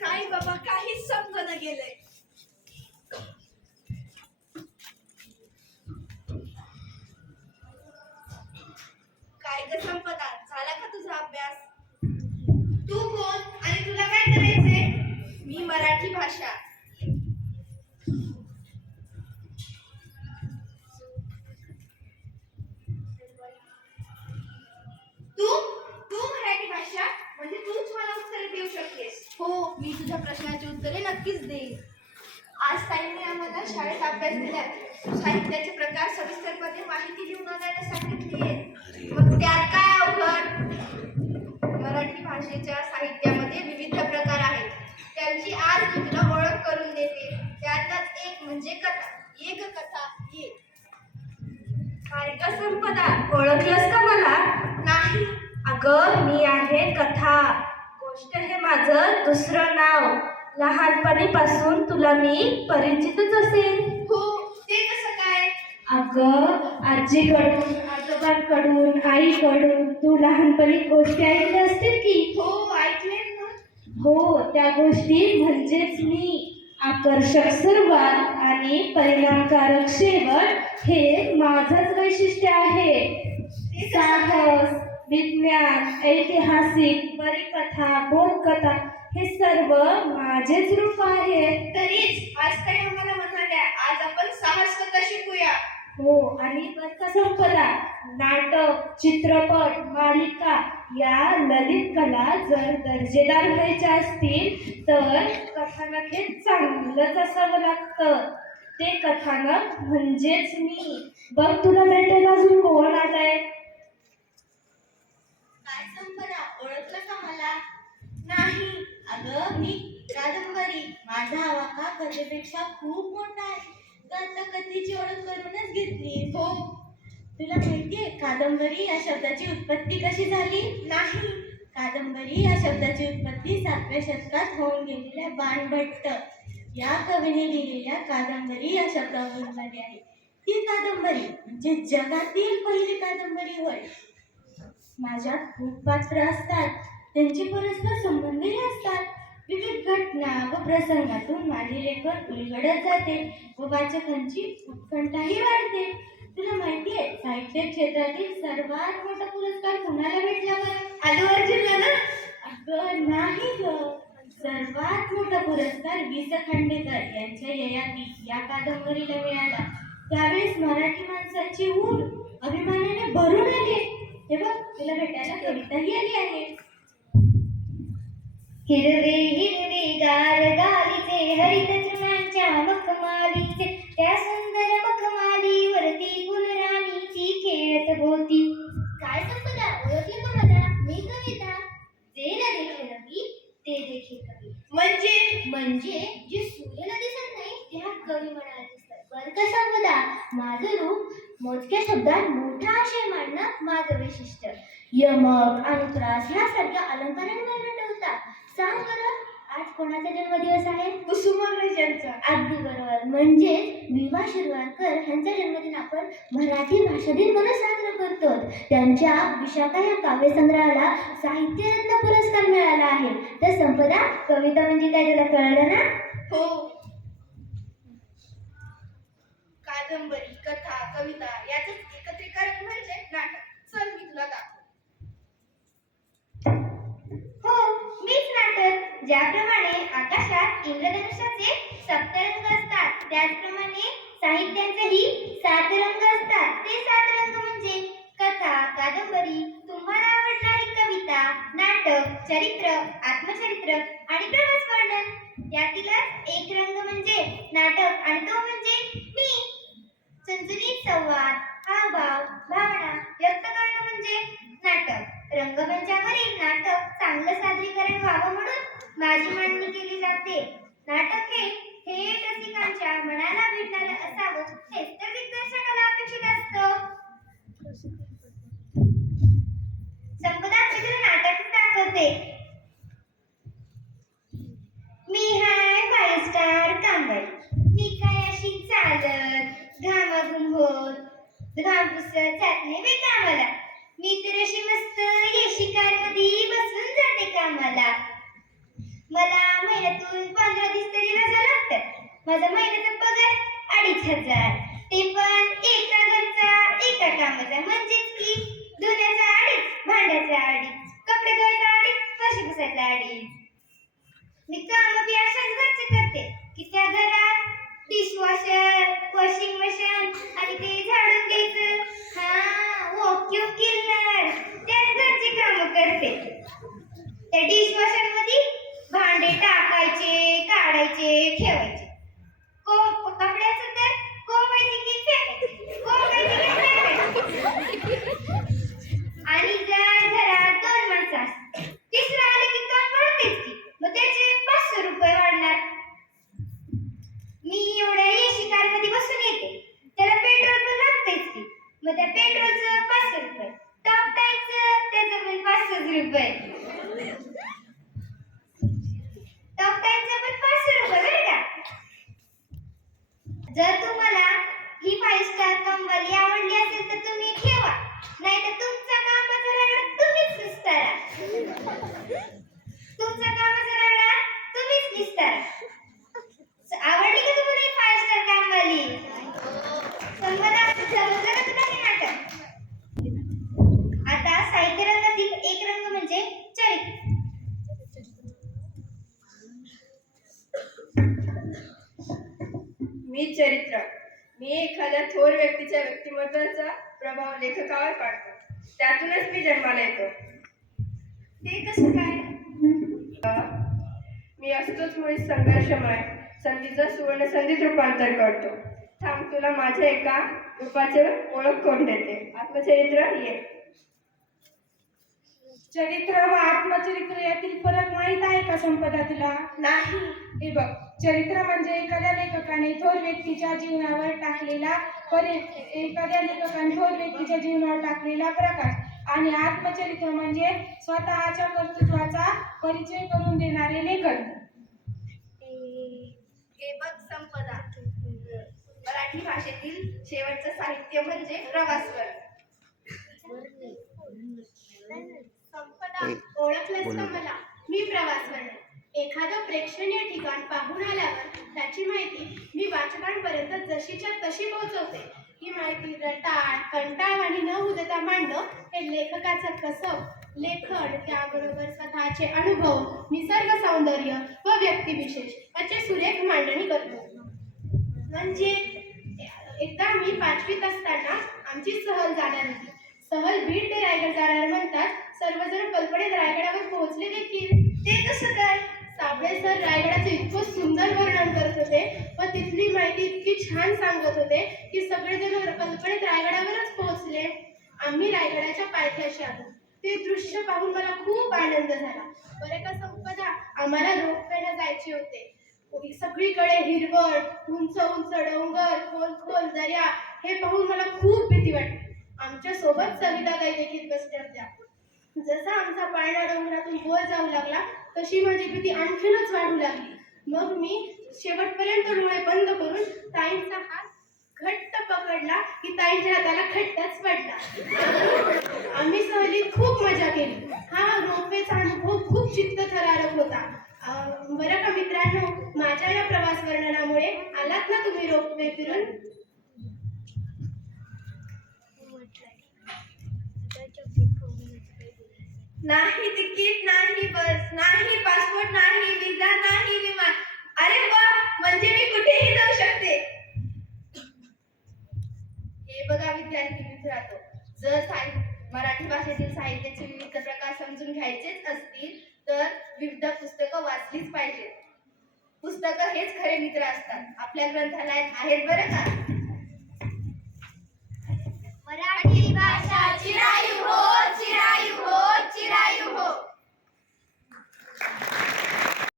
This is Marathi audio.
काय बाबा काहीच समजणं गेलंय. काय ग संपदा? झाला का तुझा अभ्यास? तू कोण आणि तुला काय करायचंय? मी मराठी भाषा. उत्तरे नक्कीच देईन आज ताईने आम्हाला शाळेत अभ्यास दिला. साहित्याचे प्रकार सविस्तरपणे माहिती लिहून आणायला सांगितली. आहे मग त्यात काय अवघड? मराठी भाषेच्या साहित्यामध्ये विविध प्रकार आहेत. त्यांची आज मी तुला ओळख करून देते. त्यातलाच एक म्हणजे कथा. एक कथा एक संपदा. ओळखलंस का मला? नाही. अगं मी आहे कथा. गोष्ट हे माझं दुसरं नाव. लहानपणीपासून तुला मी परिचितच असेल. हो ते कसं काय? अगं आजीकडून आजोबांकडून आईकडून तू लहानपणी गोष्टी ऐकल्या असतील की? हो ऐकले ना. हो त्या गोष्टी म्हणजेच मी. आकर्षक सुरुवात आणि परिणामकारक शेवट हे माझंच वैशिष्ट्य आहे. साहस विज्ञान ऐतिहासिक परिकथा बोधकथा हे सर्व माझेच रूप आहे तरीच आज काही आम्हाला म्हणाल्या आज आपण साहस कथा शिकूया. हो आणि कथा संपदा नाटक चित्रपट मालिका या ललित कला जर दर्जेदार व्हायच्या असतील तर कथानक हे चांगलंच असावं लागतं. ते कथानक म्हणजेच मी. बघ तुला भेटेल अजून कोण आलाय. काय संपदा ओळखलं का मला? नाही. अगं मी कादंबरी माझा आवाका कथेपेक्षा खूप मोठा आहे. तर आता कथेची ओळख करूनच घेतली. हो. तुला माहितीये कादंबरी या शब्दाची उत्पत्ती कशी झाली? नाही. कादंबरी या शब्दाची उत्पत्ती सातव्या शतकात होऊन गेलेल्या बाणभट्ट या कवीने लिहिलेल्या कादंबरी या शब्दावरून झाली आहे. ती कादंबरी म्हणजे जगातील पहिली कादंबरी होय. माझ्यात खूप पात्र असतात. त्यांचे परस्पर संबंधही असतात. विविध घटना व प्रसंगातून माझे लेखन उलगडत जाते व वाचकांची उत्कंठाही वाढते. तुला माहिती आहे साहित्य क्षेत्रातील सर्वात मोठा पुरस्कार कोणाला भेटला बरं? आलो अर्जुनला ना? अगं नाही ग. सर्वात मोठा पुरस्कार वि स खांडेकर यांच्या ययाती या कादंबरीला मिळाला. त्यावेळेस मराठी माणसाची ऊन अभिमानाने भरून आली. हे बघ तुला भेटायला कविताही आली आहे. हिरवे हिरवे गार गालीचे हरित तृणांच्या मखमालीचे. त्या सुंदर मखमालीवरती फुलराणीची खेळत होती. काय संपदा ओळखले का मला? मी कविता. जे न देखे रवी ते देखे कवी. म्हणजे? म्हणजे जे सूर्याला दिसत नाही ते हा कवी म्हणायला दिसतात. बरं का संपदा माझं रूप मोजक्या शब्दात मोठा आशय मांडणं माझं वैशिष्ट्य. यमक अनुप्रास ह्यासारख्या अलंकारांवर नटवतात सांग बरं आज कोणाचा जन्मदिवस आहे? कुसुमाग्रजांचा अगदी बरोबर. म्हणजेच विवा शिरवाडकर ह्यांचा जन्मदिन आपण मराठी भाषा दिन म्हणून साजरा करतो. त्यांच्या विशाखा या काव्यसंग्रहाला साहित्यरत्न पुरस्कार मिळाला आहे. तर संपदा कविता म्हणजे काय तुला कळलं ना? हो. कादंबरी कथा कविता याच एकत्रीकरण म्हणजे नाटक. चल मी तुला दाखव हो मीच नाटक ज्याप्रमाणे आकाशात इंद्रधनुष्याचे सप्तरंग असतात त्याचप्रमाणे साहित्याचेही सात रंग असतात. ते सात रंग म्हणजे कथा कादंबरी तुम्हाला आवडणारी कविता नाटक चरित्र आत्मचरित्र आणि प्रवास वर्णन यातीलच एक रंग म्हणजे नाटक आणि तो म्हणजे मी. चुनचुनीत संवाद हावभाव भावना व्यक्त करणं म्हणजे नाटक. रंगमंचावरील नाटक चांगलं सादरीकरण व्हावं म्हणून माझी मांडणी केली जाते. नाटक हे थेट रसिकांच्या मनाला भेटणार असावं हेच तर दिग्दर्शकाला अपेक्षित असतं. संपदा चित्र नाटक दाखवते. मी हाय फाईव्ह स्टार कांबळ मी काय अशी चालत घामाघूम होत घाम पुसत जात नाही बे कामाला. मी तर अशी मस्त येशी कारमध्ये बसून जाते कामाला. मला महिन्यातून पंधरा दिवस तरी रजा लागतात माझा महिन्याचा पगार अडीच हजार. रुपये टॉप टँकचं पण पाचशे रुपये बरं का? जर तुम्हाला ही फाईव्ह स्टार कंपनी आवडली असेल तर तुम्ही ठेवा. नाही तर तुमचा कामाचा रगडा तुम्हीच निस्तारा. तुमचा कामाचा रगडा तुम्हीच निस्तारा. मी चरित्र. मी एखाद्या थोर व्यक्तीच्या व्यक्तिमत्वाचा प्रभाव लेखकावर पाडतो. त्यातूनच मी जन्माला येतो. ते कसं काय? मी असतोच मुळी संघर्षमय संधीचं सुवर्ण संधीत रूपांतर करतो. थांब तुला माझ्या एका रूपाचे ओळख करून देते. आत्मचरित्र ये. चरित्र व आत्मचरित्र यातील फरक माहीत आहे का संपदा तुला? नाही. हे बघ चरित्र म्हणजे एखाद्या लेखकाने थोर व्यक्तीच्या जीवनावर टाकलेला परि एखाद्या लेखकाने थोर व्यक्तीच्या जीवनावर टाकलेला प्रकाश आणि आत्मचरित्र म्हणजे स्वतःच्या कर्तृत्वाचा परिचय करून देणारे लेखन. हे बघ संपदा. मराठी भाषेतील शेवटचं साहित्य म्हणजे प्रवासवर संपदा ओळखलंच का मला मी प्रवास करणार एखादं प्रेक्षणीय ठिकाण पाहून आल्यावर त्याची माहिती मी वाचकांपर्यंत जशीच्या तशी पोहोचवते. ही माहिती रटाळ आणि न उदता मांडणं हे लेखकाचं कसब लेखन त्याबरोबर स्वतःचे अनुभव निसर्ग सौंदर्य व व्यक्तिविशेष याचे सुरेख मांडणी करतो. म्हणजे एकदा मी पाचवीत असताना आमची सहल जाणार होती. सहल बीड ते रायगड जाणार म्हणतात. सर्वजण कल्पनेत रायगडावर पोहोचले देखील. ते कसं काय? साबळे सर रायगडाचे इतकं सुंदर वर्णन करत होते. व तिथली माहिती इतकी छान सांगत होते की सगळेजण कल्पनेत रायगडावरच पोहोचले. आम्ही रायगडाच्या पायथ्याशी आलो. ते दृश्य पाहून मला खूप आनंद झाला. बरे का संपदा आम्हाला रोपवेनं जायचे होते. सगळीकडे हिरवळ उंच उंच डोंगर खोल खोल दर्या हे पाहून मला खूप भीती वाटली. आमच्यासोबत सविताताई देखील बसल्या होत्या. जसा आमचा पाळणा डोंगरातून वर जाऊ लागला तशी माझी भीती आणखीनच वाढू लागली. मग मी शेवटपर्यंत डोळे बंद करून ताईंचा हात घट्ट पकडला की ताईंच्या हाताला खट्टाच पडला. आम्ही सहलीत खूप मजा केली. हा रोपवेचा अनुभव खूप चित्त थरारक होता बरं का मित्रांनो माझ्या या प्रवास वर्णनामुळे आलात ना तुम्ही रोपवे फिरून? नाही तिकीट नाही बस नाही पासपोर्ट नाही विजा नाही विमान अरे वा म्हणजे मी कुठेही जाऊ शकते. हे बघा विद्यार्थी मित्रांनो जर साहित्य मराठी भाषेतील साहित्याचे विविध प्रकार समजून घ्यायचेच असतील तर विविध पुस्तकं वाचलीच पाहिजेत. पुस्तकं हेच खरे मित्र असतात. आपल्या ग्रंथालयात आहेत बर का? मराठी भाषा चिरायू हो चिरायू हो. Tirai o roubo.